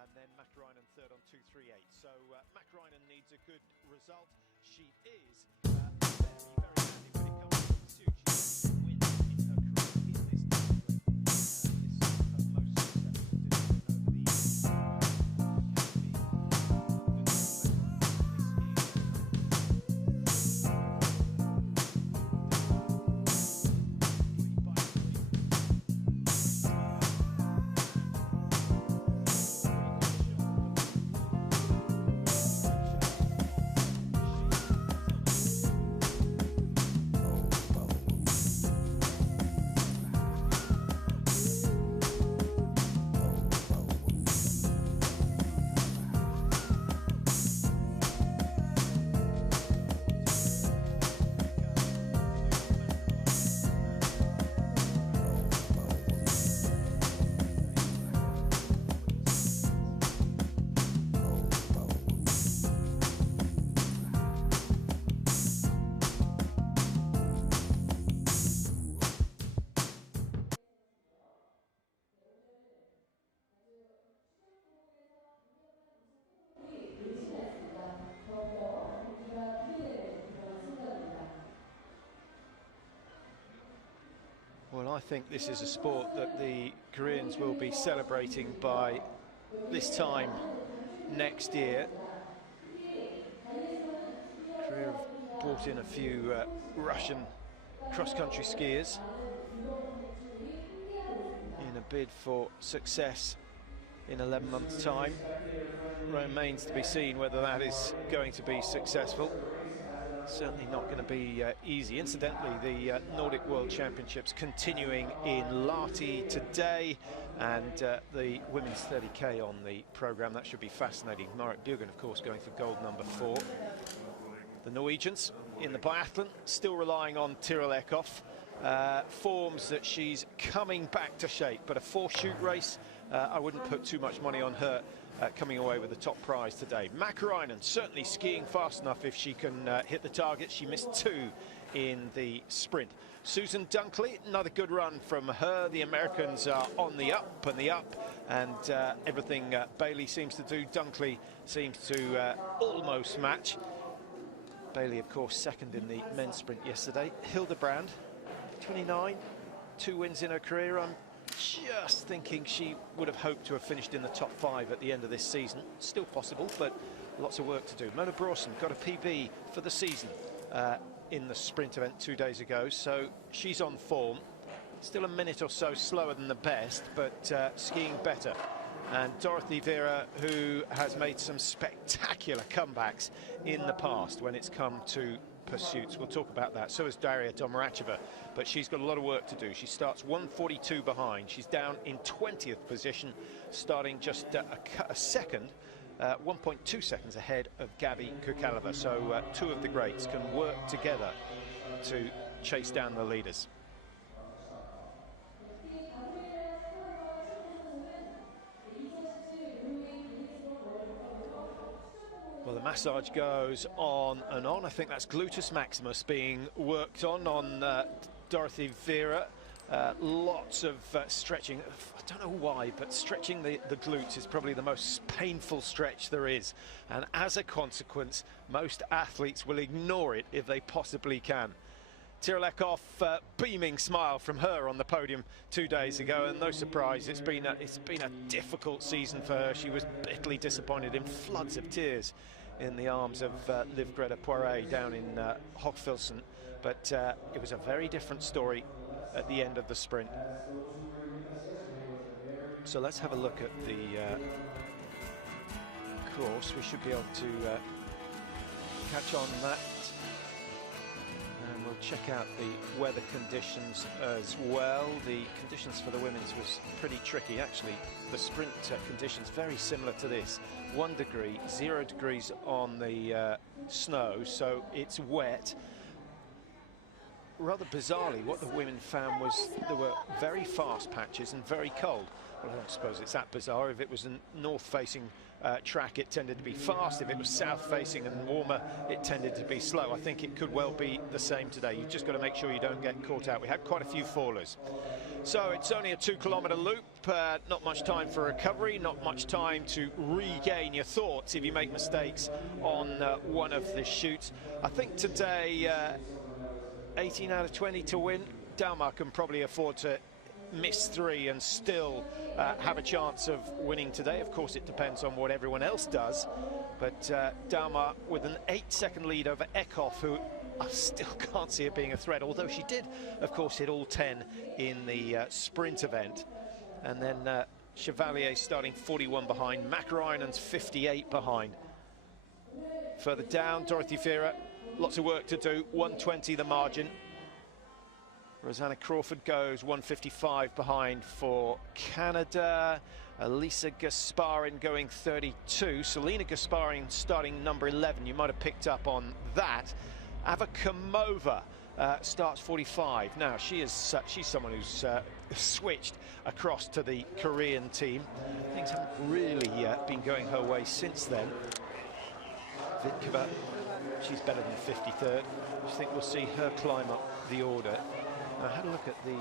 and then Makarainen third on 2.38. So Makarainen needs a good result. She is very handy when it comes to pursuit. She's wins in her career in this discipline. This is her most successful discipline over the Well, I think this is a sport that the Koreans will be celebrating by this time next year. Korea have brought in a few Russian cross-country skiers in a bid for success in 11 months' time. Remains to be seen whether that is going to be successful. Certainly not going to be easy. Incidentally, the Nordic World Championships continuing in Lahti today, and the women's 30k on the programme. That should be fascinating. Marit Bjørgen, of course, going for gold number 4. The Norwegians in the biathlon still relying on Tiril Eckhoff. Forms that she's coming back to shape, but a 4-shoot race, I wouldn't put too much money on her coming away with the top prize today. Makarainen certainly skiing fast enough if she can hit the target. She missed 2 in the sprint. Susan Dunkley, another good run from her. The Americans are on the up and the up, and everything Bailey seems to do, Dunkley seems to almost match. Bailey, of course, second in the men's sprint yesterday. Hildebrand, 29, 2 wins in her career. I'm just thinking she would have hoped to have finished in the top 5 at the end of this season. Still possible, but lots of work to do. Mona Bråsen got a PB for the season in the sprint event 2 days ago, so she's on form. Still a minute or so slower than the best, but skiing better. And Dorothy Vera, who has made some spectacular comebacks in the past when it's come to pursuits. We'll talk about that. So is Daria Domaracheva, but she's got a lot of work to do. She starts 1:42 behind. She's down in 20th position, starting just a second, 1.2 seconds ahead of Gabi Kukalova. So 2 of the greats can work together to chase down the leaders. Well, the massage goes on and on. I think that's gluteus maximus being worked on Dorothy Vera. Lots of stretching. I don't know why, but stretching the glutes is probably the most painful stretch there is. And as a consequence, most athletes will ignore it if they possibly can. Tiril Eckhoff, beaming smile from her on the podium 2 days ago, and no surprise, it's been a difficult season for her. She was bitterly disappointed, in floods of tears in the arms of Liv Greta Poiré down in Hochfilzen, but it was a very different story at the end of the sprint. So let's have a look at the course. We should be able to catch on that. And we'll check out the weather conditions as well. The conditions for the women's was pretty tricky, actually. The sprint conditions very similar to this. 1 degree, 0 degrees on the snow, so it's wet. Rather bizarrely, what the women found was there were very fast patches and very cold. Well, I don't suppose it's that bizarre. If it was a north-facing track, it tended to be fast. If it was south-facing and warmer, it tended to be slow. I think it could well be the same today. You've just got to make sure you don't get caught out. We had quite a few fallers. So it's only a 2-kilometre loop, not much time for recovery, not much time to regain your thoughts if you make mistakes on one of the shoots. I think today, 18 out of 20 to win. Dalmar can probably afford to miss 3 and still have a chance of winning today. Of course, it depends on what everyone else does. But Dalmar with an 8-second lead over Eckhoff, who I still can't see it being a threat, although she did, of course, hit all 10 in the sprint event. And then Chevalier starting 41 behind, Makarainen's 58 behind. Further down, Dorothy Vera, lots of work to do, 120 the margin. Rosanna Crawford goes 155 behind for Canada. Elisa Gasparin going 32. Selena Gasparin starting number 11. You might have picked up on that. Ava Kamova starts 45. Now, she's someone who's switched across to the Korean team. Things haven't really been going her way since then. Vitkova, she's better than 53rd. I think we'll see her climb up the order. I had a look at the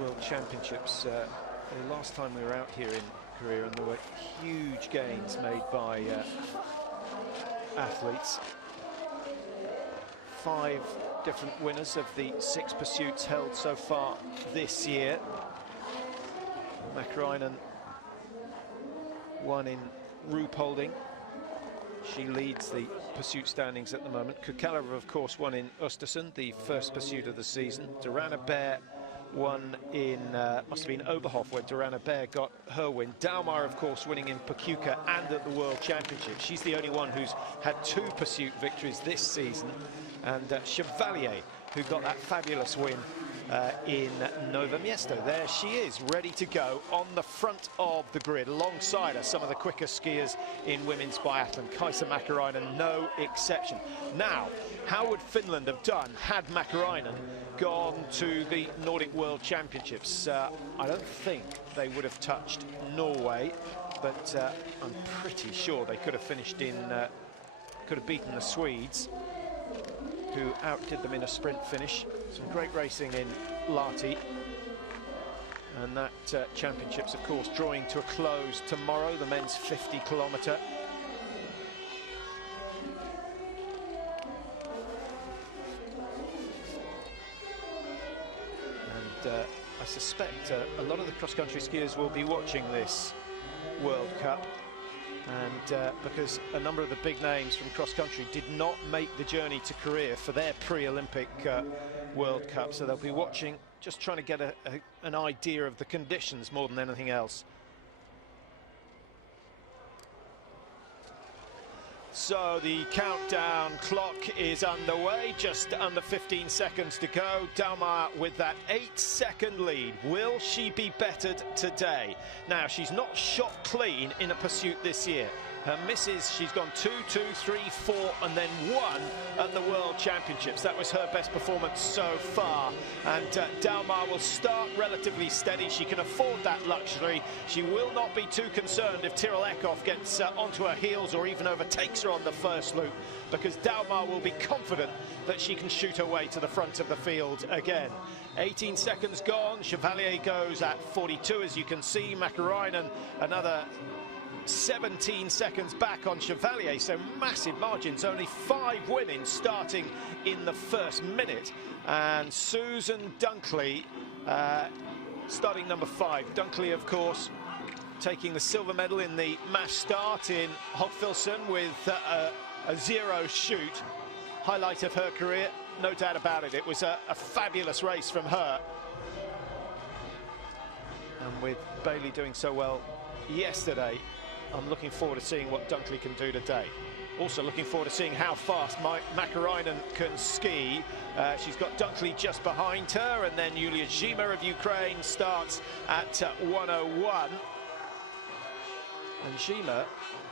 World Championships the last time we were out here in Korea, and there were huge gains made by athletes. 5 different winners of the 6 pursuits held so far this year. Makarainen won in Ruhpolding. She leads the pursuit standings at the moment. Kukalova, of course, won in Östersund, the first pursuit of the season. Durana Bear won in, must have been Oberhof, where Durana Bear got her win. Dalmar, of course, winning in Pachuca and at the World Championship. She's the only one who's had 2 pursuit victories this season. And Chevalier, who got that fabulous win in Nové Město. There she is, ready to go on the front of the grid. Alongside her, some of the quickest skiers in women's biathlon. Kaisa Makarainen, no exception. Now, how would Finland have done had Makarainen gone to the Nordic World Championships? I don't think they would have touched Norway, but I'm pretty sure they could have finished in, could have beaten the Swedes, who outdid them in a sprint finish. Some great racing in Lahti. And that championships, of course, drawing to a close tomorrow, the men's 50-kilometre. And I suspect a lot of the cross-country skiers will be watching this World Cup. And because a number of the big names from cross-country did not make the journey to Korea for their pre-Olympic World Cup, so they'll be watching, just trying to get an idea of the conditions more than anything else. So the countdown clock is underway, just under 15 seconds to go. Dalmar with that 8-second lead. Will she be bettered today? Now, she's not shot clean in a pursuit this year. Her misses, she's gone 2, 2, 3, 4, and then 1 at the World Championships. That was her best performance so far. And Dalmar will start relatively steady. She can afford that luxury. She will not be too concerned if Tyrell Eckhoff gets onto her heels or even overtakes her on the first loop, because Dalmar will be confident that she can shoot her way to the front of the field again. 18 seconds gone. Chevalier goes at 42, as you can see. Makarainen another 17 seconds back on Chevalier, so massive margins. Only 5 women starting in the first minute. And Susan Dunkley starting number 5. Dunkley, of course, taking the silver medal in the mass start in Hogfilson with a 0 shoot. Highlight of her career, no doubt about it. It was a fabulous race from her. And with Bailey doing so well yesterday, I'm looking forward to seeing what Dunkley can do today. Also looking forward to seeing how fast Makarainen can ski. She's got Dunkley just behind her, and then Yulia Zhima of Ukraine starts at 1:01. And Zhima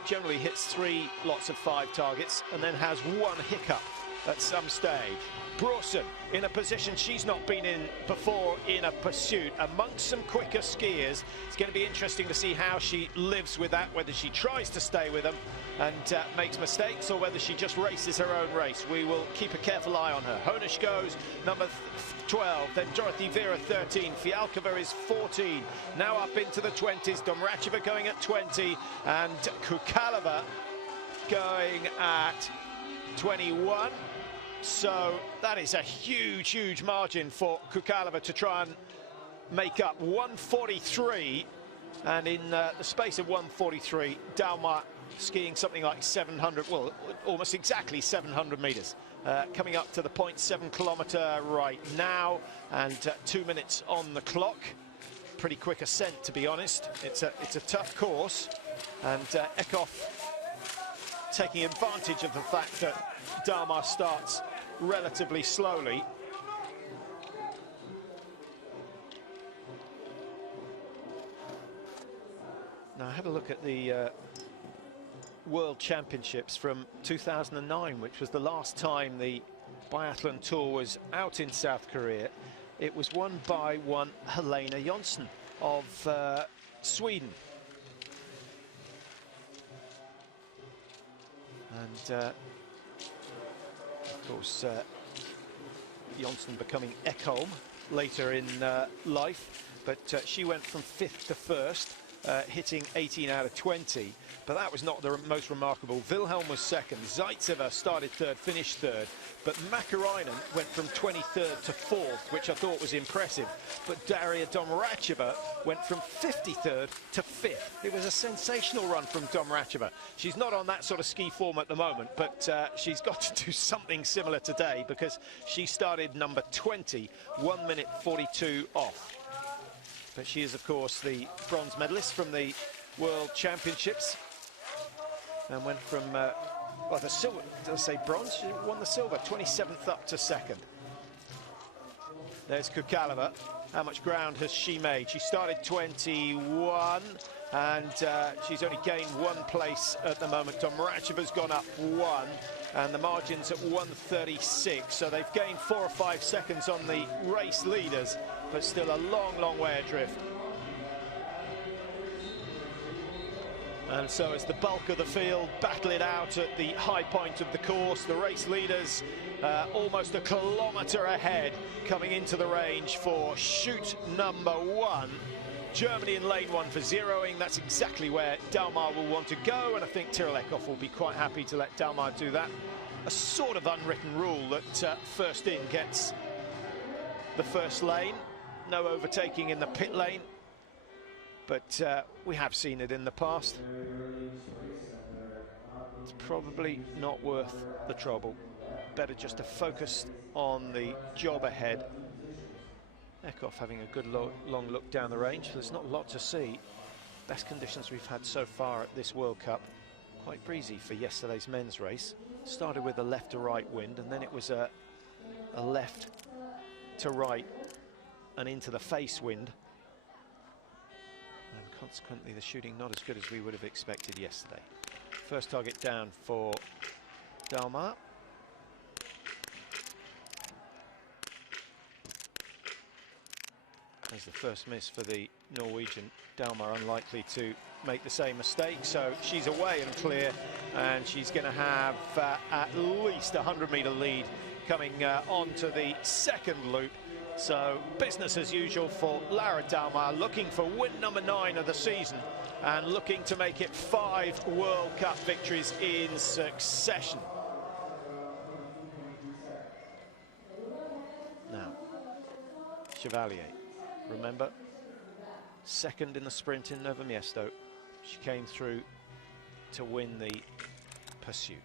generally hits 3 lots of 5 targets and then has 1 hiccup at some stage. Brawson in a position she's not been in before in a pursuit amongst some quicker skiers. It's going to be interesting to see how she lives with that, whether she tries to stay with them and makes mistakes, or whether she just races her own race. We will keep a careful eye on her. Honish goes number 12, then Dorothy Vera 13, Fialkova is 14, now up into the 20s, Domracheva going at 20, and Kukalova going at 21. So that is a huge margin for Kukalova to try and make up. 143, and in the space of 143, Dalmar skiing something like 700, well, almost exactly 700 meters. Coming up to the 0.7 kilometer right now, and 2 minutes on the clock. Pretty quick ascent, to be honest. It's a tough course, and Eckhoff taking advantage of the fact that Dalmar starts relatively slowly. Now, have a look at the World Championships from 2009, which was the last time the biathlon tour was out in South Korea. It was won by one Helena Jonsson of Sweden. And of course, Jonsson becoming Ekholm later in life, but she went from 5th to 1st, hitting 18 out of 20. But that was not the most remarkable. Wilhelm was 2nd, Zaitseva started 3rd, finished 3rd, but Makarainen went from 23rd to 4th, which I thought was impressive. But Daria Domracheva went from 53rd to 5th. It was a sensational run from Domracheva. She's not on that sort of ski form at the moment, but she's got to do something similar today, because she started number 20, 1 minute 42 off. But she is, of course, the bronze medalist from the World Championships, and went from, well, the silver, did I say bronze? She won the silver, 27th up to 2nd. There's Kukalova. How much ground has she made? She started 21, and she's only gained 1 place at the moment. Domracheva's gone up 1, and the margin's at 1:36, so they've gained 4 or 5 seconds on the race leaders, but still a long way adrift. And so as the bulk of the field battle it out at the high point of the course, the race leaders almost a kilometre ahead coming into the range for chute number 1. Germany in lane 1 for zeroing. That's exactly where Dalmar will want to go, and I think Tyrrell Eckhoff will be quite happy to let Dalmar do that. A sort of unwritten rule that first in gets the first lane. No overtaking in the pit lane. But we have seen it in the past. It's probably not worth the trouble. Better just to focus on the job ahead. Eckhoff having a good long look down the range. There's not a lot to see. Best conditions we've had so far at this World Cup. Quite breezy for yesterday's men's race. Started with a left to right wind, and then it was a left to right and into the face wind. Consequently, the shooting not as good as we would have expected yesterday. First target down for Dalmar. There's the first miss for the Norwegian. Dalmar unlikely to make the same mistake, so she's away and clear, and she's going to have at least a 100-meter lead coming onto the second loop. So business as usual for Lara Dalmar, looking for win number 9 of the season and looking to make it 5 World Cup victories in succession. Now, Chevalier, remember, 2nd in the sprint in Novo Miesto. She came through to win the pursuit.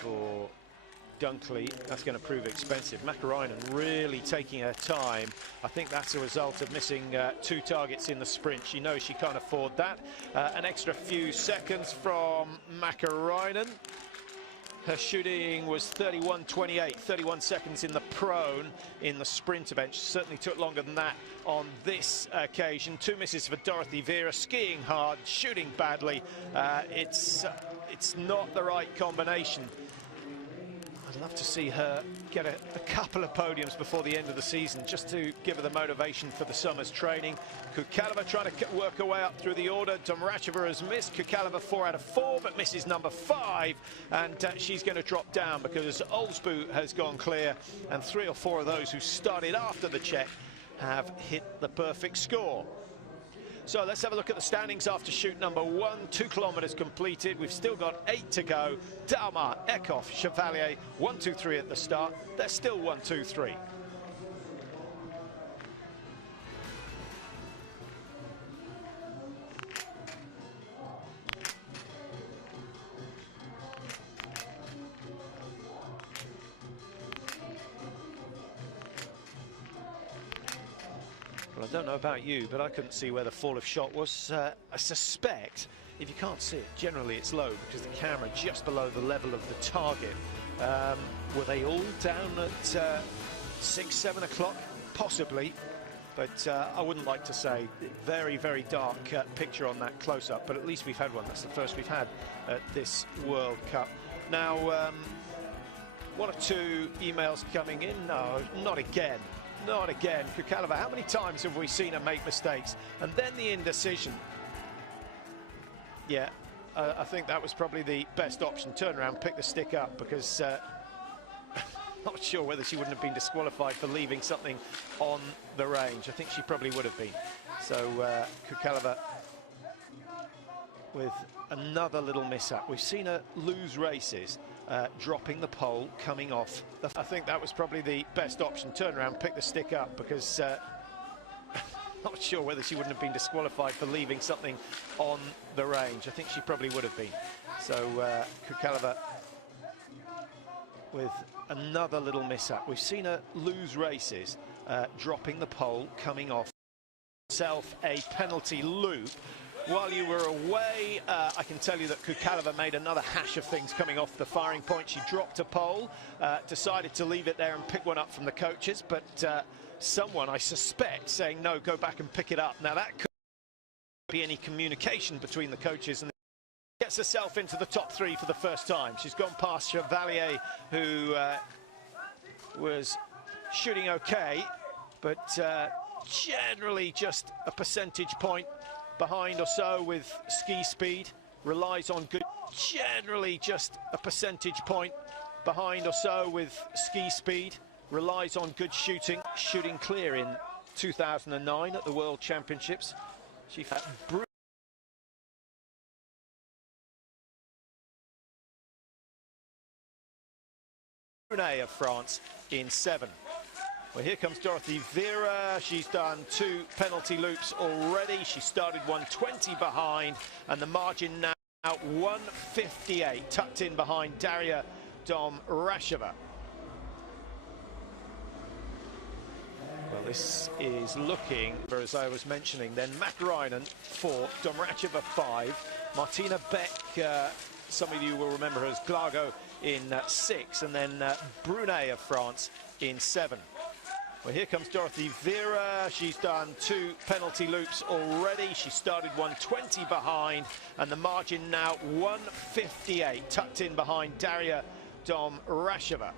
For Dunkley, that's going to prove expensive. Makarainen really taking her time. I think that's a result of missing 2 targets in the sprint. She knows she can't afford that. An extra few seconds from Makarainen. Her shooting was 31.28, 31 seconds in the prone. In the sprint event, she certainly took longer than that on this occasion. 2 misses for Dorothy Vera, skiing hard, shooting badly. It's not the right combination. I'd love to see her get a couple of podiums before the end of the season, just to give her the motivation for the summer's training. Kukalova trying to work her way up through the order. Domracheva has missed. Kukalova 4 out of 4, but misses number 5, and she's going to drop down because Olsbu has gone clear, and 3 or 4 of those who started after the check have hit the perfect score. So let's have a look at the standings after shoot number 1. 2 kilometers completed. We've still got 8 to go. Dalmar, Eckhoff, Chevalier, 1, 2, 3 at the start. They're still 1, 2, 3. Well, I don't know about you, but I couldn't see where the fall of shot was. I suspect, if you can't see it, generally it's low because the camera just below the level of the target. Were they all down at 6, 7 o'clock? Possibly, but I wouldn't like to say. Very, very dark picture on that close-up, but at least we've had one. That's the first we've had at this World Cup. Now, 1 or 2 emails coming in. No, not again. Not again. Kukalova, how many times have we seen her make mistakes? And then the indecision. Yeah, I think that was probably the best option. Turn around, pick the stick up, because not sure whether she wouldn't have been disqualified for leaving something on the range. I think she probably would have been. So Kukalova with another little mishap. We've seen her lose races. Dropping the pole, coming off. I think that was probably the best option. Turn around, pick the stick up, because not sure whether she wouldn't have been disqualified for leaving something on the range. I think she probably would have been. So Kukalova with another little mishap. We've seen her lose races, dropping the pole, coming off. Self a penalty loop. While you were away, I can tell you that Kukalova made another hash of things coming off the firing point. She dropped a pole, decided to leave it there and pick one up from the coaches, but someone, I suspect, saying, no, go back and pick it up. Now, that could be any communication between the coaches, and gets herself into the top 3 for the first time. She's gone past Chevalier, who was shooting okay, but generally just a percentage point behind or so with ski speed, relies on good, generally just a percentage point behind or so with ski speed, relies on good shooting clear in 2009 at the World Championships. She Brunei of France in 7. Well, here comes Dorothy Vera. She's done 2 penalty loops already. She started 1:20 behind, and the margin now 1:58, tucked in behind Daria Domracheva. Well, this is looking, as I was mentioning, then Makarainen 4, Domracheva 5, Martina Beck, some of you will remember her as Glago in 6, and then Brunei of France in 7. Well, here comes Dorothy Vera. She's done 2 penalty loops already. She started 1:20 behind, and the margin now 1:58, tucked in behind Daria Domracheva.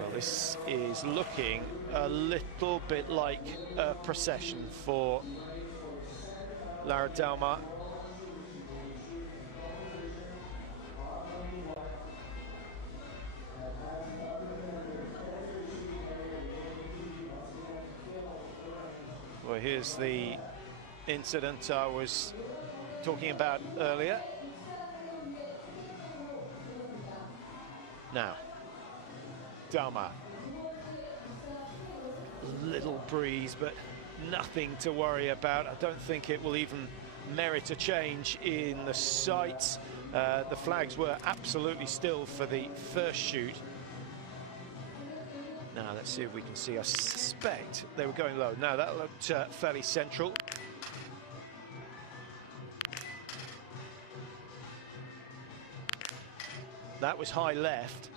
Well, this is looking a little bit like a procession for Lara Dalmar. Well, here's the incident I was talking about earlier. Now, Dalmar. Little breeze, but nothing to worry about. I don't think it will even merit a change in the sights. The flags were absolutely still for the first shoot. Now, let's see if we can see. I suspect they were going low. Now, that looked fairly central. That was high left.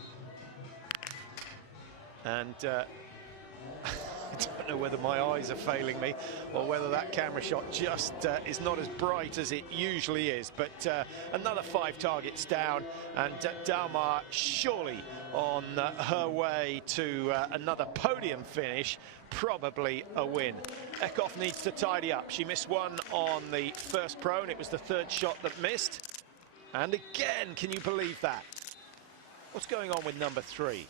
And I don't know whether my eyes are failing me or whether that camera shot just is not as bright as it usually is. But another 5 targets down, and Dalmar surely on her way to another podium finish, probably a win. Eckhoff needs to tidy up. She missed one on the first prone. It was the 3rd shot that missed. And again, can you believe that? What's going on with number 3?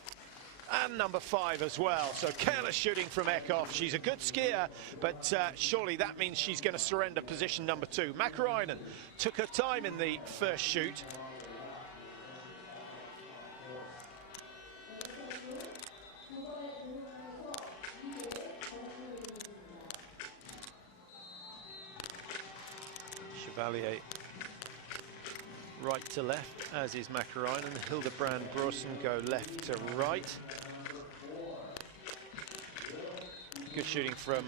And number 5 as well. So careless shooting from Eckhoff. She's a good skier, but surely that means she's going to surrender position number 2. Mäkäräinen took her time in the first shoot. Chevalier right to left, as is Mäkäräinen. Hildebrand Brorsson go left to right. Good shooting from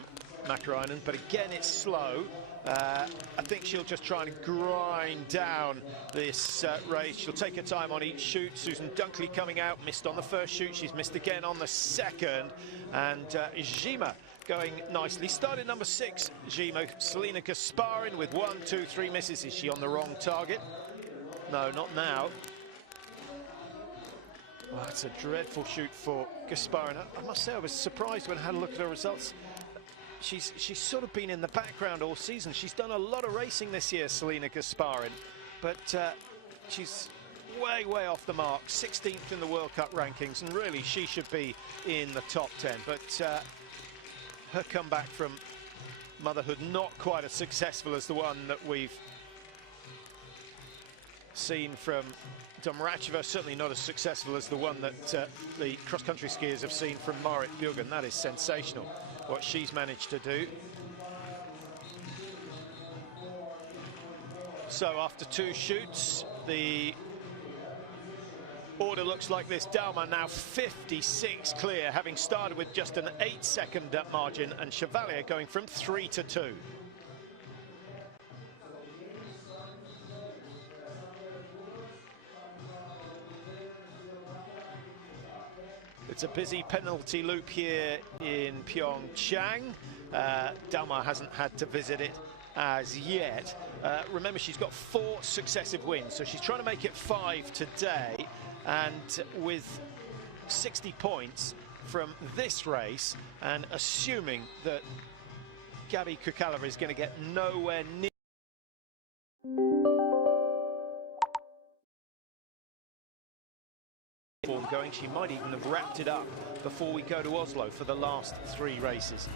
Mäkäräinen, but again it's slow. I think she'll just try and grind down this race. She'll take her time on each shoot. Susan Dunkley coming out, missed on the first shoot. She's missed again on the second. And Zima going nicely. Started number 6, Zima. Selena Gasparin with 1, 2, 3 misses. Is she on the wrong target? No, not now. Well, that's a dreadful shoot for Gasparin. I must say I was surprised when I had a look at her results. She's sort of been in the background all season. She's done a lot of racing this year, Selena Gasparin, but she's way off the mark. 16th in the World Cup rankings, and really she should be in the top 10. But her comeback from motherhood not quite as successful as the one that we've seen from Domracheva, certainly not as successful as the one that the cross-country skiers have seen from Marit Bjørgen. That is sensational, what she's managed to do. So after 2 shoots, the order looks like this. Dalmar now 56 clear, having started with just an 8-second margin, and Chevalier going from 3 to 2. It's a busy penalty loop here in PyeongChang. Dalmar hasn't had to visit it as yet. Remember, she's got 4 successive wins, so she's trying to make it 5 today. And with 60 points from this race, and assuming that Gabi Kukalova is going to get nowhere near going, she might even have wrapped it up before we go to Oslo for the last 3 races.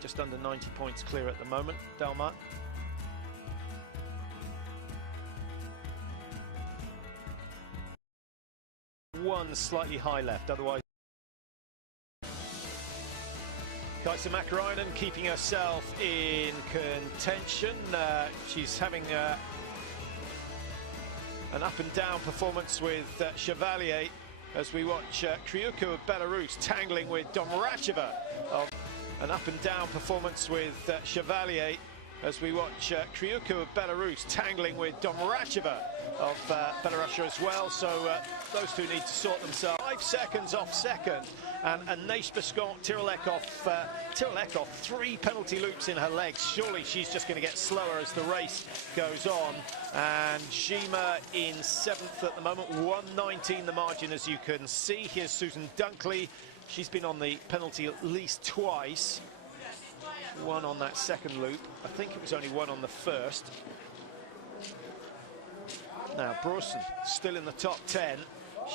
Just under 90 points clear at the moment, Dalmar. One slightly high left, otherwise. Kaisa Mäkäräinen keeping herself in contention. She's having an up and down performance with Chevalier as we watch Kryuko of Belarus tangling with Domracheva. An up and down performance with Chevalier as we watch Kryuko of Belarus tangling with Domracheva of Belarus as well. So those two need to sort themselves. 5 seconds off second, and Neige Bescon, Tyrrell Eckhoff, 3 penalty loops in her legs. Surely she's just going to get slower as the race goes on. And Zima in 7th at the moment, 1:19 the margin, as you can see. Here's Susan Dunkley. She's been on the penalty at least twice. 1 on that second loop. I think it was only 1 on the first. Now Brorsson still in the top 10.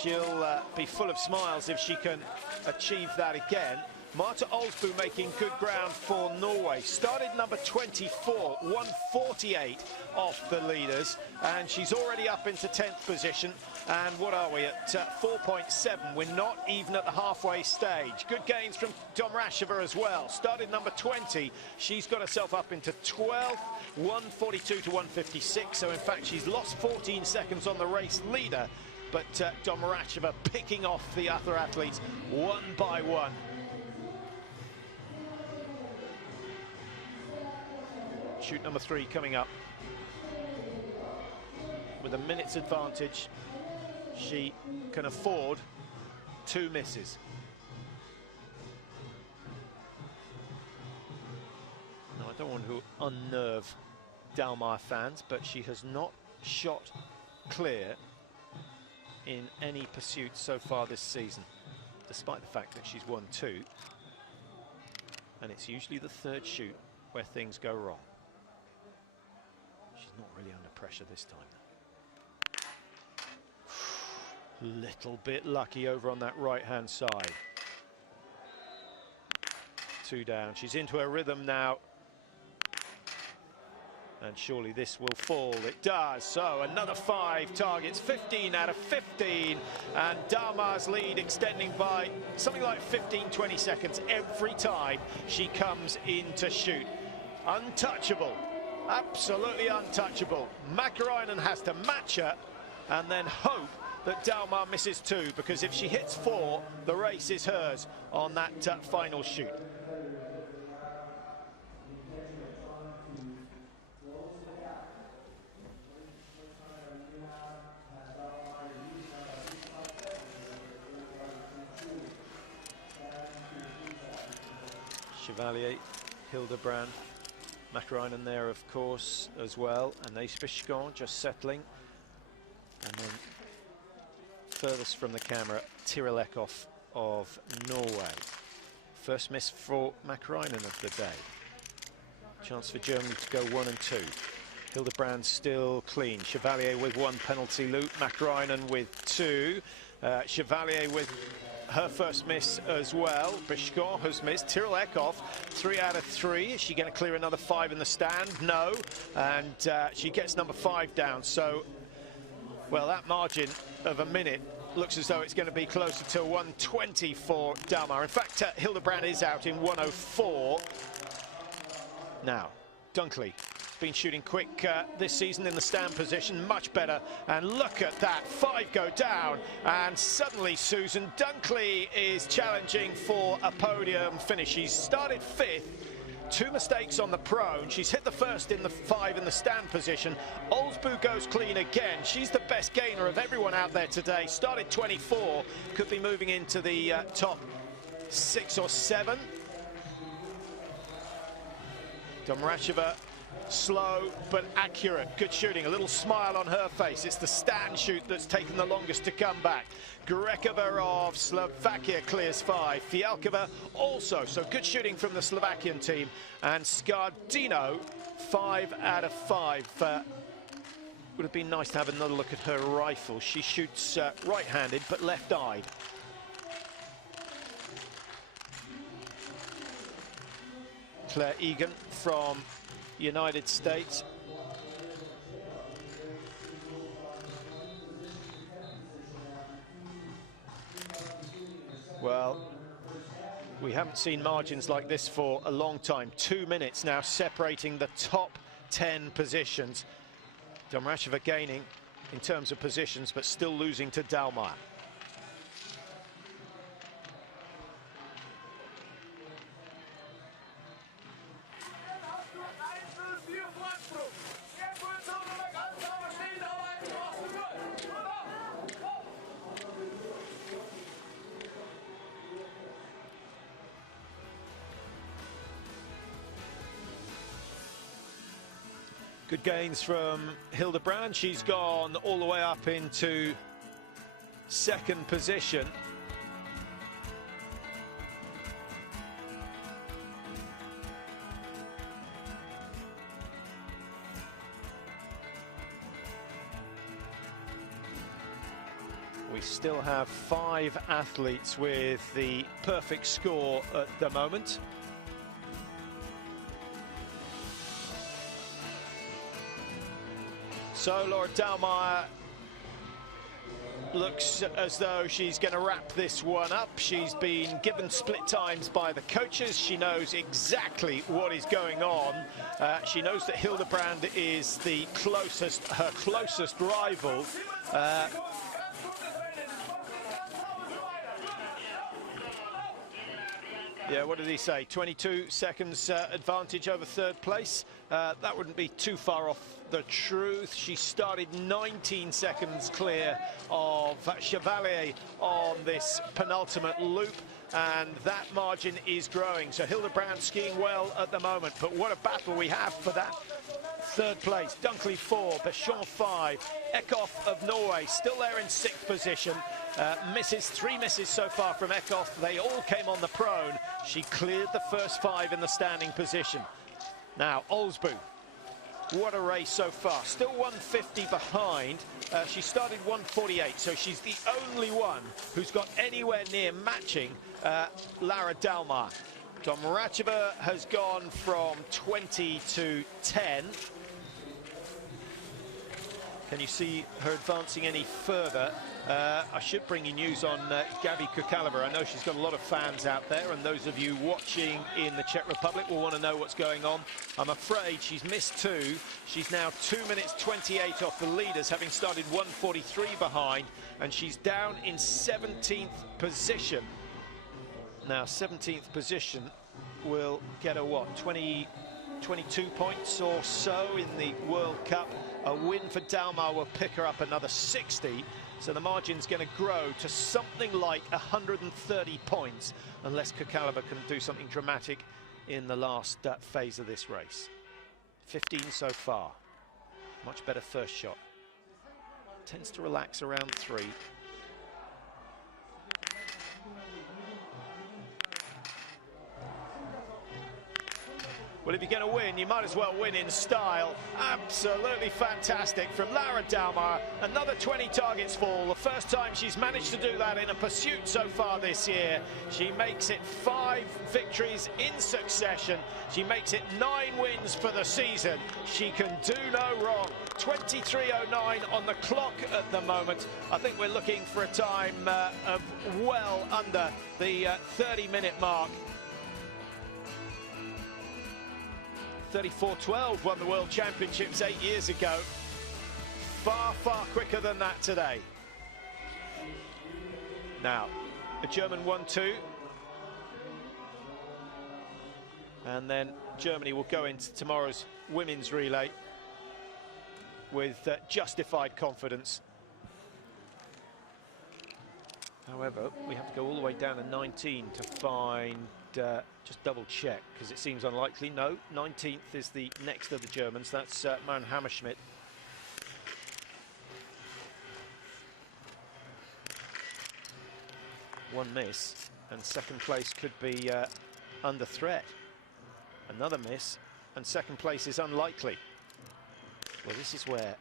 She'll be full of smiles if she can achieve that again. Marta Olsbu making good ground for Norway. Started number 24, 1:48 off the leaders, and she's already up into 10th position. And what are we at 4.7? We're not even at the halfway stage. Good gains from Domracheva as well. Started number 20. She's got herself up into 12th, 1:42 to 1:56. So in fact, she's lost 14 seconds on the race leader. But Domracheva picking off the other athletes one by one. Shoot number 3 coming up. with a minute's advantage, she can afford 2 misses. Now, I don't want to unnerve Dalmar fans, but she has not shot clear in any pursuit so far this season, despite the fact that she's won 2. And it's usually the 3rd shoot where things go wrong. She's not really under pressure this time. Little bit lucky over on that right-hand side. 2 down. She's into her rhythm now. And surely this will fall. It does. So another 5 targets, 15 out of 15. And Dalmar's lead extending by something like 15-20 seconds every time she comes in to shoot. Untouchable. Absolutely untouchable. Mäkäräinen has to match her and then hope that Dalmar misses 2, because if she hits 4, the race is hers on that final shoot. Chevalier, Hildebrand, Mäkäräinen there, of course, as well, and Esbjørn just settling. And then furthest from the camera, Tiril Eckhoff of Norway. First miss for Mäkäräinen of the day. Chance for Germany to go 1 and 2. Hildebrand still clean. Chevalier with 1 penalty loop. Mäkäräinen with 2. Chevalier with her first miss as well. Esbjørn has missed. Tiril Eckhoff, 3 out of 3. Is she going to clear another 5 in the stand? No. And she gets number 5 down. So, well, that margin of a minute looks as though it's going to be closer to 120 for Dalmar. In fact, Hildebrand is out in 104. Now, Dunkley been shooting quick this season in the stand position, much better. And look at that, 5 go down. And suddenly Susan Dunkley is challenging for a podium finish. She's started 5th. 2 mistakes on the prone. She's hit the first in the 5 in the stand position. Olsbu goes clean again. She's the best gainer of everyone out there today. Started 24, could be moving into the top 6 or 7. Domracheva, slow but accurate. Good shooting. A little smile on her face. It's the stand shoot that's taken the longest to come back. Grekova of Slovakia clears 5. Fialkova also. So good shooting from the Slovakian team. And Scardino, 5 out of 5. Would have been nice to have another look at her rifle. She shoots right-handed but left-eyed. Claire Egan from United States. Well, we haven't seen margins like this for a long time. 2 minutes now separating the top 10 positions. Domracheva gaining in terms of positions, but still losing to Dalmar. Good gains from Hildebrand. She's gone all the way up into 2nd position. We still have 5 athletes with the perfect score at the moment. So Laura Dalmar looks as though she's going to wrap this one up. She's been given split times by the coaches. She knows exactly what is going on. She knows that Hildebrand is her closest rival. Yeah, what did he say? 22 seconds advantage over third place. That wouldn't be too far off the truth. She started 19 seconds clear of Chevalier on this penultimate loop, and that margin is growing. So Hildebrand skiing well at the moment, but what a battle we have for that third place. Dunkley 4, Bechon 5, Eckhoff of Norway still there in 6th position. Three misses so far from Eckhoff. They all came on the prone. She cleared the first 5 in the standing position. Now, Olsbu, what a race so far. Still 150 behind. She started 148, so she's the only one who's got anywhere near matching Lara Dalmar. Domracheva has gone from 20 to 10. Can you see her advancing any further? I should bring you news on Gabi Kukalova. I know she's got a lot of fans out there, and those of you watching in the Czech Republic will want to know what's going on. I'm afraid she's missed 2. She's now 2 minutes 28 off the leaders, having started 143 behind, and she's down in 17th position. Now, 17th position will get a what, 22 points or so in the World Cup. A win for Dalmar will pick her up another 60. So the margin's going to grow to something like 130 points, unless Kukalova can do something dramatic in the last phase of this race. 15 so far. Much better first shot. Tends to relax around 3. Well, if you're going to win, you might as well win in style. Absolutely fantastic from Lara Dalmar. Another 20 targets fall. The first time she's managed to do that in a pursuit so far this year. She makes it 5 victories in succession. She makes it 9 wins for the season. She can do no wrong. 23:09 on the clock at the moment. I think we're looking for a time of well under the 30-minute mark. 34:12 won the World Championships 8 years ago. Far, far quicker than that today. Now, a German 1-2. And then Germany will go into tomorrow's women's relay with justified confidence. However, we have to go all the way down to 19 to find... just double check, because it seems unlikely. No, 19th is the next of the Germans. That's Maren Hammerschmidt. One miss, and second place could be under threat. Another miss, and second place is unlikely. Well, this is where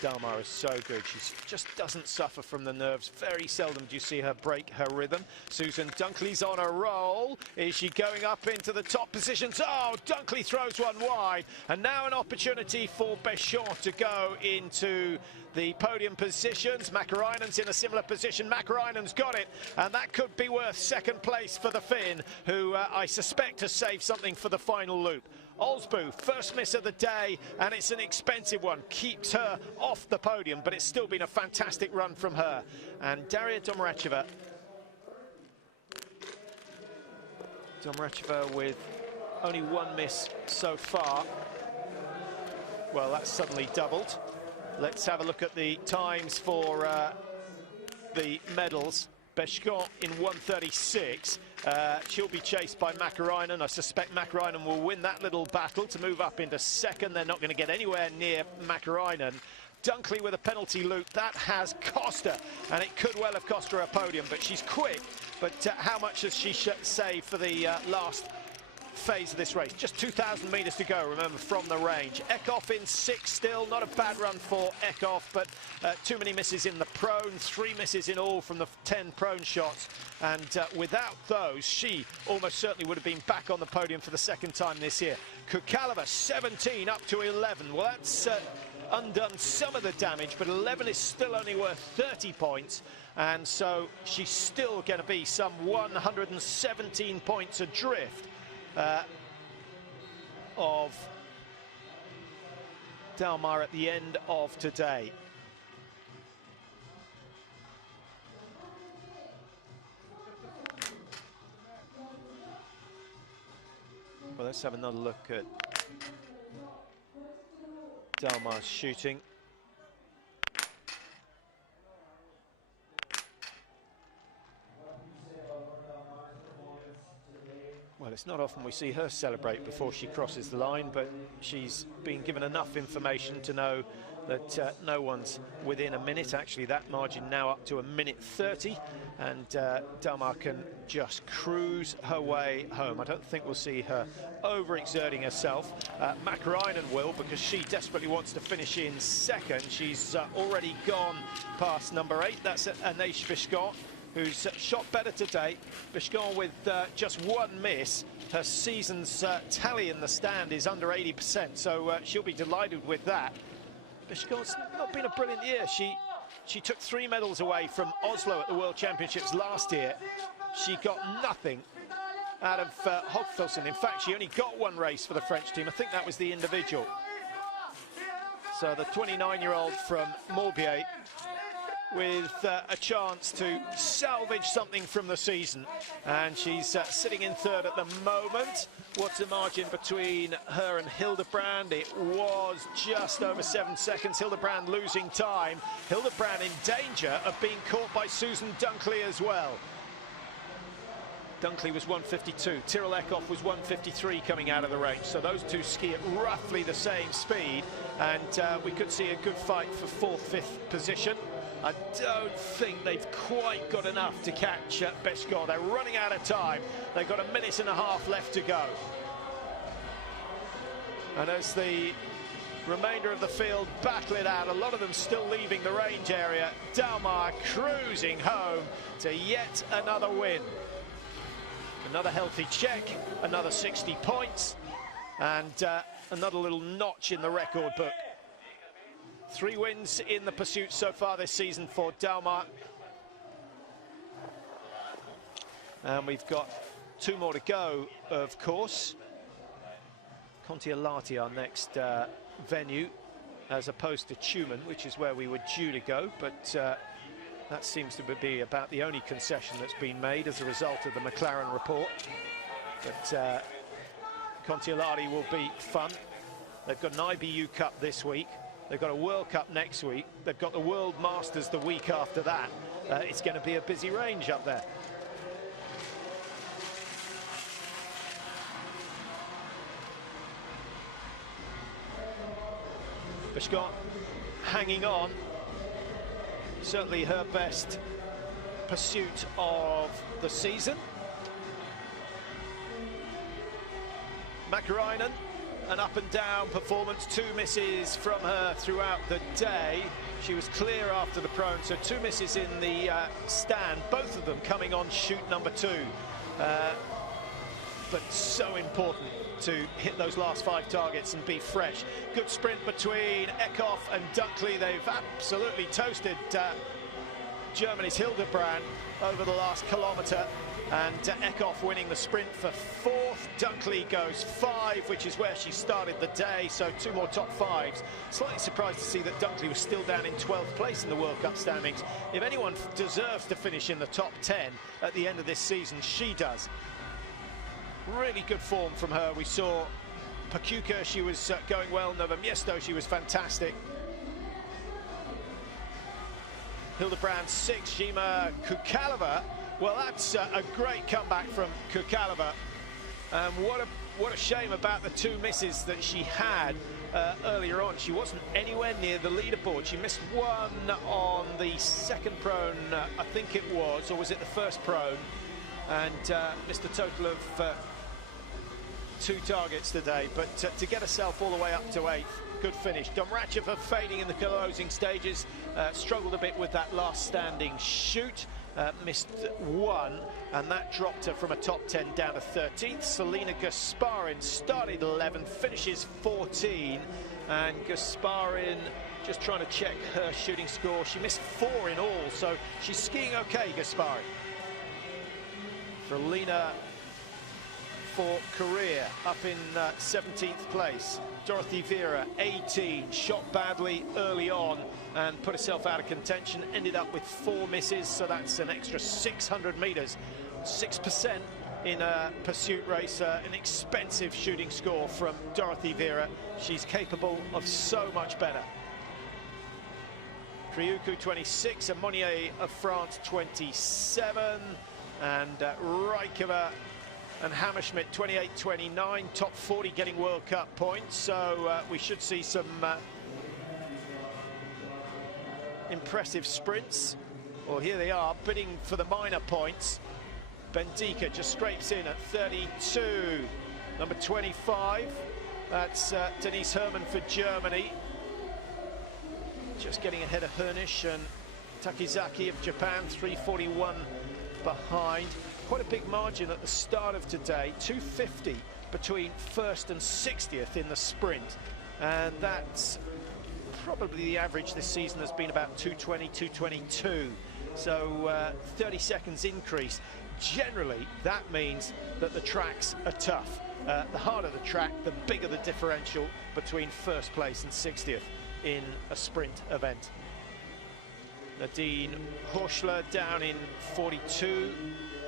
Dalmar is so good. She just doesn't suffer from the nerves. Very seldom do you see her break her rhythm. Susan Dunkley's on a roll. Is she going up into the top positions? Oh, Dunkley throws one wide. And now an opportunity for Bechon to go into the podium positions. Makarainen's in a similar position. Makarainen's got it. And that could be worth second place for the Finn, who I suspect has saved something for the final loop. Olsbu, first miss of the day, and it's an expensive one. Keeps her off the podium, but it's still been a fantastic run from her. And Daria Domracheva. Domracheva with only 1 miss so far. Well, that's suddenly doubled. Let's have a look at the times for the medals. Bechon in 1:36. She'll be chased by Makarainen. I suspect Makarainen will win that little battle to move up into second. They're not going to get anywhere near Makarainen. Dunkley with a penalty loop. That has cost her, and it could well have cost her a podium, but she's quick. But how much has she saved for the last phase of this race? Just 2,000 meters to go, remember, from the range. Eckhoff in 6 still. Not a bad run for Eckhoff, but too many misses in the prone. 3 misses in all from the 10 prone shots. And without those, she almost certainly would have been back on the podium for the second time this year. Kukalova, 17 up to 11. Well, that's undone some of the damage, but 11 is still only worth 30 points. And so she's still going to be some 117 points adrift of Dalmar at the end of today. Well, let's have another look at Dalmar's shooting. Well, it's not often we see her celebrate before she crosses the line, but she's been given enough information to know that no one's within a minute. Actually, that margin now up to 1:30, and Dalmar can just cruise her way home. I don't think we'll see her overexerting herself. Makarainen will, because she desperately wants to finish in second. She's already gone past number 8. That's Anaïs Vishkon, who's shot better today. Vishkon with just one miss. Her season's tally in the stand is under 80%, so she'll be delighted with that. Vishkon's not been a brilliant year. She took 3 medals away from Oslo at the World Championships last year. She got nothing out of Hogfelsen. In fact, she only got 1 race for the French team. I think that was the individual. So the 29-year-old from Morbier with a chance to salvage something from the season, and she's sitting in 3rd at the moment. What's the margin between her and Hildebrand? It was just over 7 seconds. Hildebrand losing time. Hildebrand in danger of being caught by Susan Dunkley as well. Dunkley was 1:52. Tyrrell Eckhoff was 1:53 coming out of the range. So those two ski at roughly the same speed, and we could see a good fight for 4th, 5th position. I don't think they've quite got enough to catch Vishkon. They're running out of time. They've got 1.5 minutes left to go. And as the remainder of the field battle it out, a lot of them still leaving the range area, Dalmar cruising home to yet another win. Another healthy check, another 60 points, and another little notch in the record book. 3 wins in the pursuit so far this season for Dalmar. And we've got 2 more to go, of course. Kontiolahti, our next venue, as opposed to Tumen, which is where we were due to go. But that seems to be about the only concession that's been made as a result of the McLaren report. But Kontiolahti will be fun. They've got an IBU Cup this week. They've got a World Cup next week. They've got the World Masters the week after that. It's going to be a busy range up there. Vishkon hanging on. Certainly her best pursuit of the season. Makarainen, an up and down performance, 2 misses from her throughout the day. She was clear after the prone, so 2 misses in the stand, both of them coming on shoot number 2. But so important to hit those last 5 targets and be fresh. Good sprint between Eckhoff and Dunkley. They've absolutely toasted Germany's Hildebrand over the last kilometre, and Eckhoff winning the sprint for 4th. Dunkley goes 5, which is where she started the day, so 2 more top 5s. Slightly surprised to see that Dunkley was still down in 12th place in the World Cup standings. If anyone deserves to finish in the top 10 at the end of this season, she does. Really good form from her. We saw Pachuca, she was going well. Novo Miesto, she was fantastic. Hildebrand 6, Shima Kukalova. Well, that's a great comeback from Kukalova. What a shame about the 2 misses that she had earlier on. She wasn't anywhere near the leaderboard. She missed 1 on the 2nd prone, I think it was, or was it the 1st prone? And missed a total of 2 targets today. But to get herself all the way up to 8th, good finish. Domracheva fading in the closing stages, struggled a bit with that last standing shoot. Missed 1, and that dropped her from a top 10 down to 13th. Selena Gasparin started 11th, finishes 14, and Gasparin just trying to check her shooting score. She missed 4 in all, so she's skiing okay, Gasparin. For Lena for Korea, up in 17th place. Dorothy Vera, 18, shot badly early on and put herself out of contention, ended up with 4 misses, so that's an extra 600 meters. 6% in a pursuit race, an expensive shooting score from Dorothy Vera. She's capable of so much better. Krioukou 26, and Monnier of France 27, and Raikova and Hammerschmidt 28-29, top 40 getting World Cup points. So we should see some impressive sprints. Well, here they are bidding for the minor points. Bendika just scrapes in at 32. Number 25, that's Denise Herrmann for Germany. Just getting ahead of Hernisch and Takizaki of Japan, 3:41 behind. Quite a big margin at the start of today, 250 between first and 60th in the sprint. And that's probably the average this season has been about 2:20, 2:22. So 30 seconds increase. Generally, that means that the tracks are tough. The harder the track, the bigger the differential between first place and 60th in a sprint event. Nadine Horschler down in 42,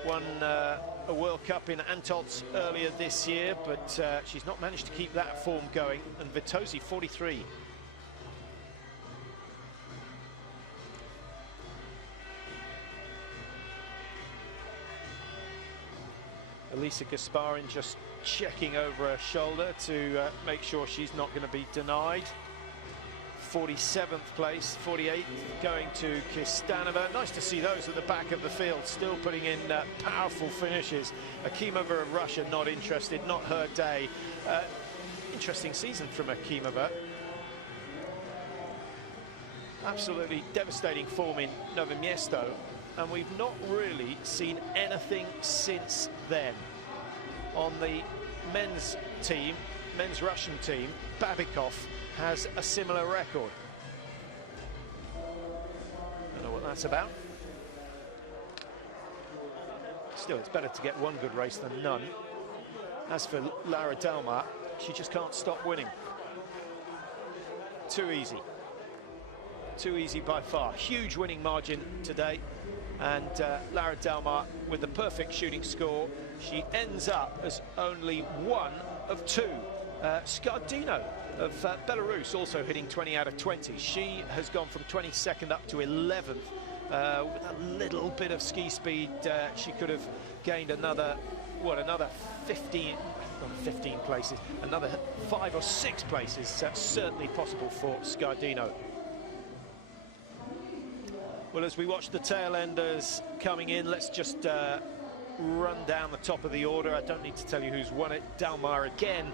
won a World Cup in Antolz earlier this year, but she's not managed to keep that form going. And Vitosi 43. Elisa Gasparin just checking over her shoulder to make sure she's not going to be denied. 47th place, 48th going to Kistanova. Nice to see those at the back of the field still putting in powerful finishes. Akimova of Russia not interested, not her day. Interesting season from Akimova. Absolutely devastating form in Novo Miesto, and we've not really seen anything since then. On the men's team, men's Russian team, Babikov has a similar record. Don't know what that's about. Still, it's better to get one good race than none. As for Lara Delmar, she just can't stop winning. Too easy. Too easy by far. Huge winning margin today. And Lara Delmar with the perfect shooting score. She ends up as only one of two. Skardino of Belarus also hitting 20 out of 20. She has gone from 22nd up to 11th. With a little bit of ski speed, she could have gained another 15 places, another 5 or 6 places. Certainly possible for Skardino. Well, as we watch the tail enders coming in, let's just run down the top of the order. I don't need to tell you who's won it. Delmar again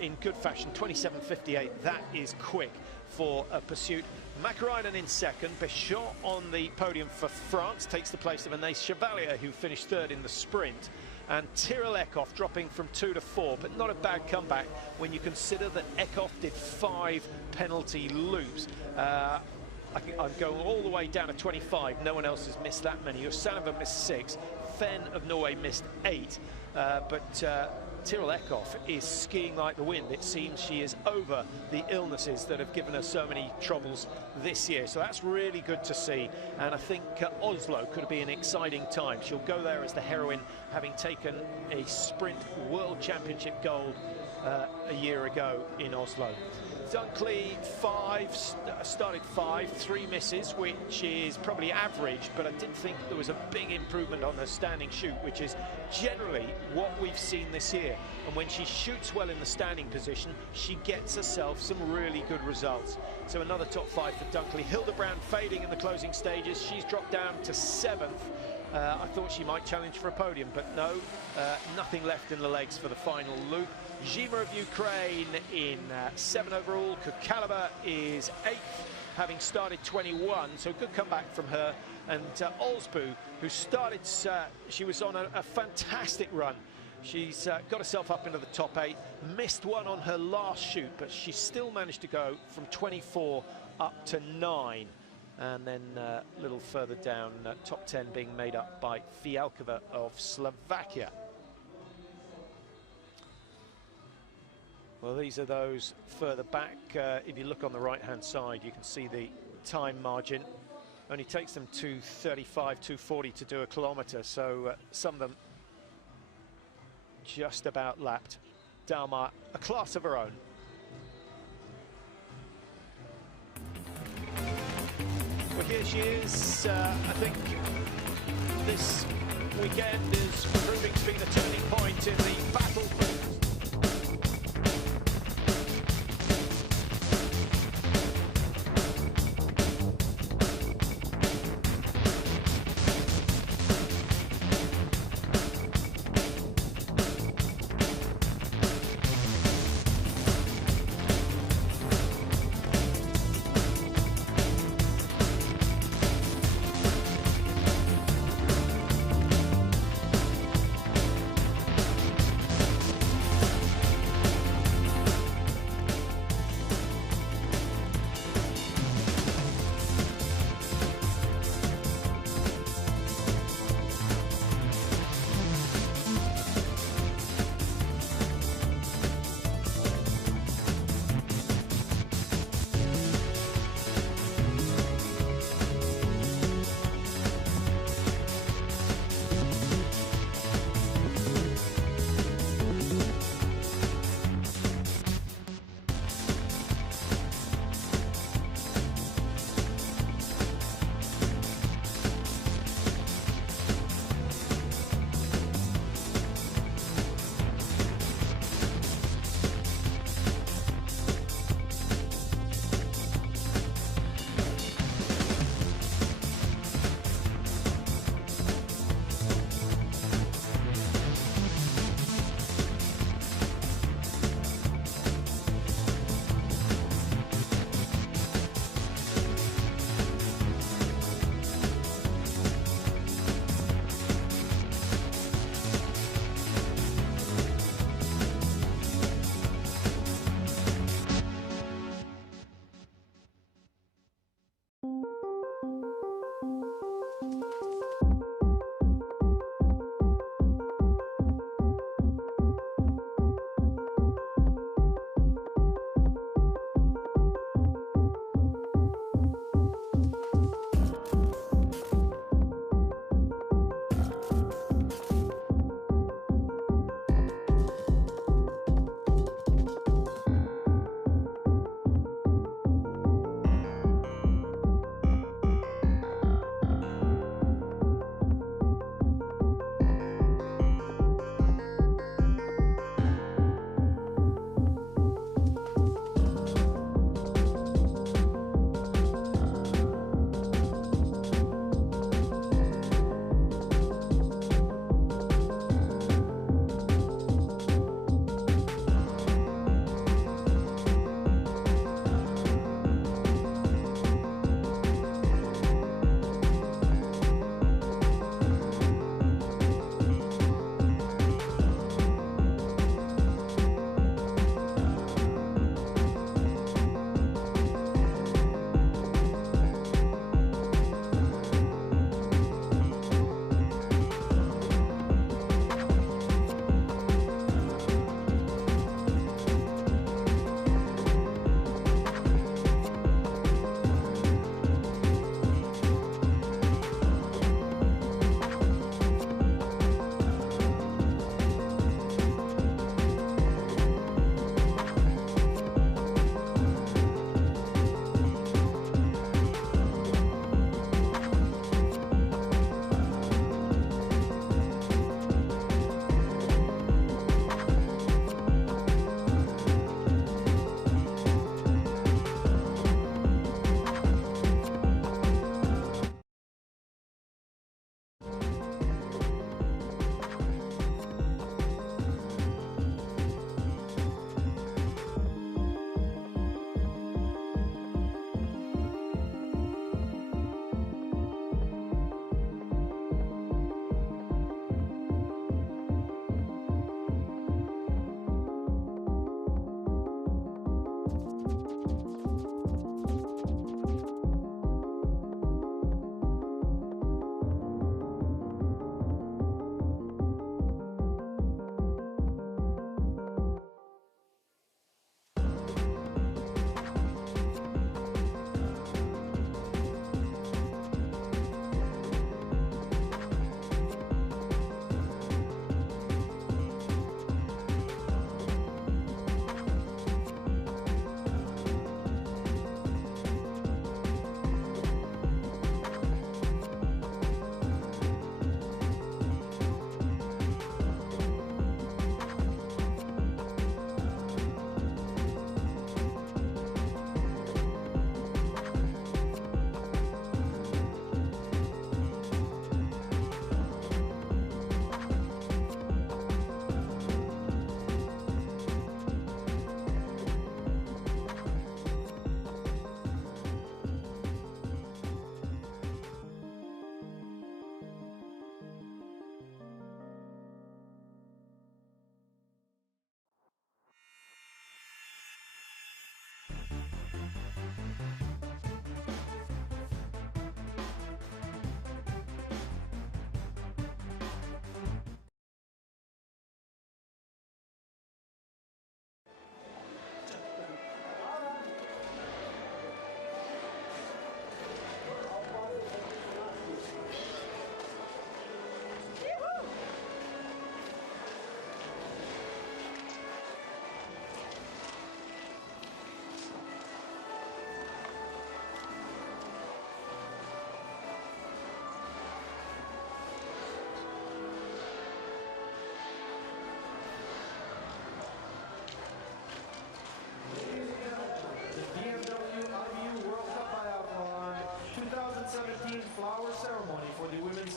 in good fashion, 27.58. That is quick for a pursuit. Makarainen in second. Béchot on the podium for France takes the place of Anaïs Chevalier, who finished third in the sprint. And Tyrrell Eckhoff dropping from 2 to 4, but not a bad comeback when you consider that Eckhoff did 5 penalty loops. I'm going all the way down to 25. No one else has missed that many. Usanova missed 6. Fenn of Norway missed 8. But Tyrrell Eckhoff is skiing like the wind. It seems she is over the illnesses that have given her so many troubles this year. So that's really good to see. And I think Oslo could be an exciting time. She'll go there as the heroine, having taken a sprint world championship gold a year ago in Oslo. Dunkley started 5, 3 misses, which is probably average, but I did think there was a big improvement on her standing shoot, which is generally what we've seen this year. And when she shoots well in the standing position, she gets herself some really good results. So another top 5 for Dunkley. Hildebrand fading in the closing stages. She's dropped down to 7th. I thought she might challenge for a podium, but no, nothing left in the legs for the final loop. Zhima of Ukraine in 7 overall. Kukalaba is 8th, having started 21, so good comeback from her. And Olsbu, who started, she was on a fantastic run. She's got herself up into the top 8, missed one on her last shoot, but she still managed to go from 24 up to 9. And then a little further down, top 10 being made up by Fialkova of Slovakia. Well, these are those further back. If you look on the right-hand side, you can see the time margin. Only takes them 2:35, 2:40 to do a kilometre, so some of them just about lapped Dalmar, a class of her own. Well, here she is. I think this weekend is proving to be the turning point in the battle for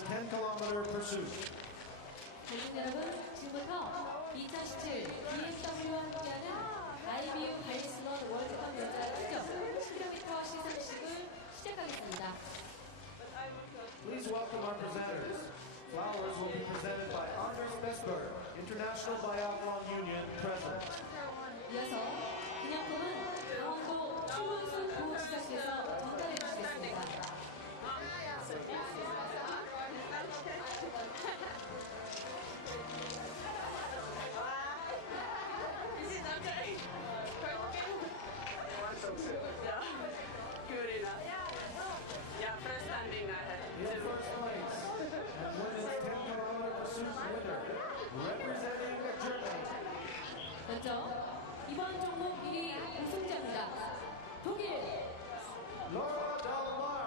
10km pursuit. 고객 여러분, 지금부터 2017 BIATHLON과 함께하는 바이애슬론 월드컵 여자 특급 10km 시상식을 시작하겠습니다. Please welcome our presenters. Flowers will be presented by Andres Vesper, International Biathlon Union President. 이어서 기념품은 강원도 최원순 보호지사께서 전달해 주시겠습니다. In first place, and women's 10km pursuit winner, representing Germany. 먼저 이번 종목 1위 우승자입니다. 독일 Laura Del Mar.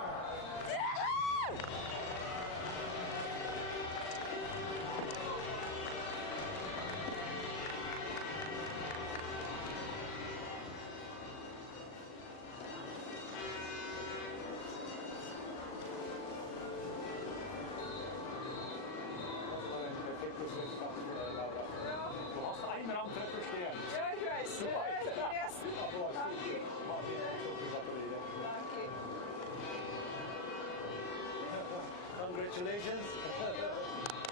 Congratulations.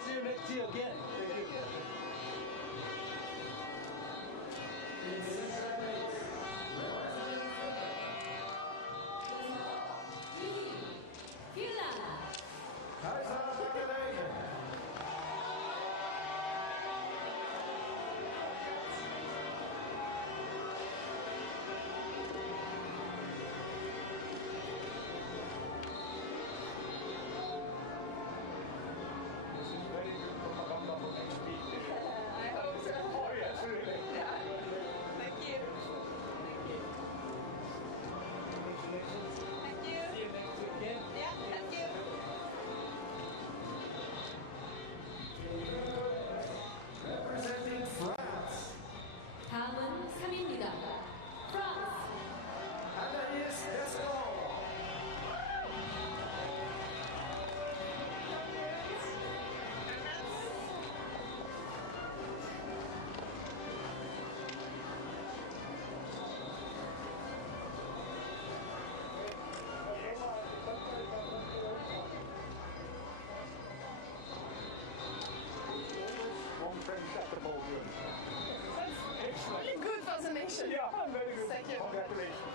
See you next year again. Thank you. Representing France, 다음은 3위입니다. 프랑스 Anaïs Descaux. Really good presentation. Yeah, very good. Thank you. Congratulations.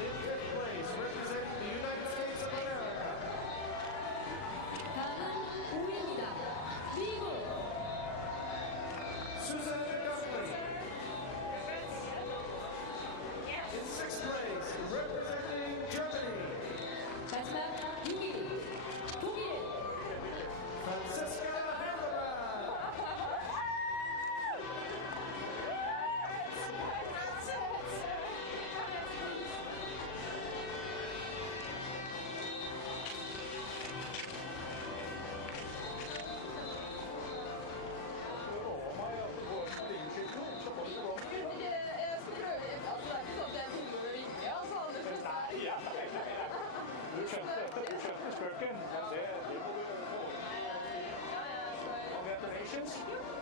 In fifth place, representing the United States of America, 다음은 5위입니다. 미국 Susan Gutley. In sixth place, representing Germany, 마지막 6위 독일 Franziska Hellerman. Congratulations.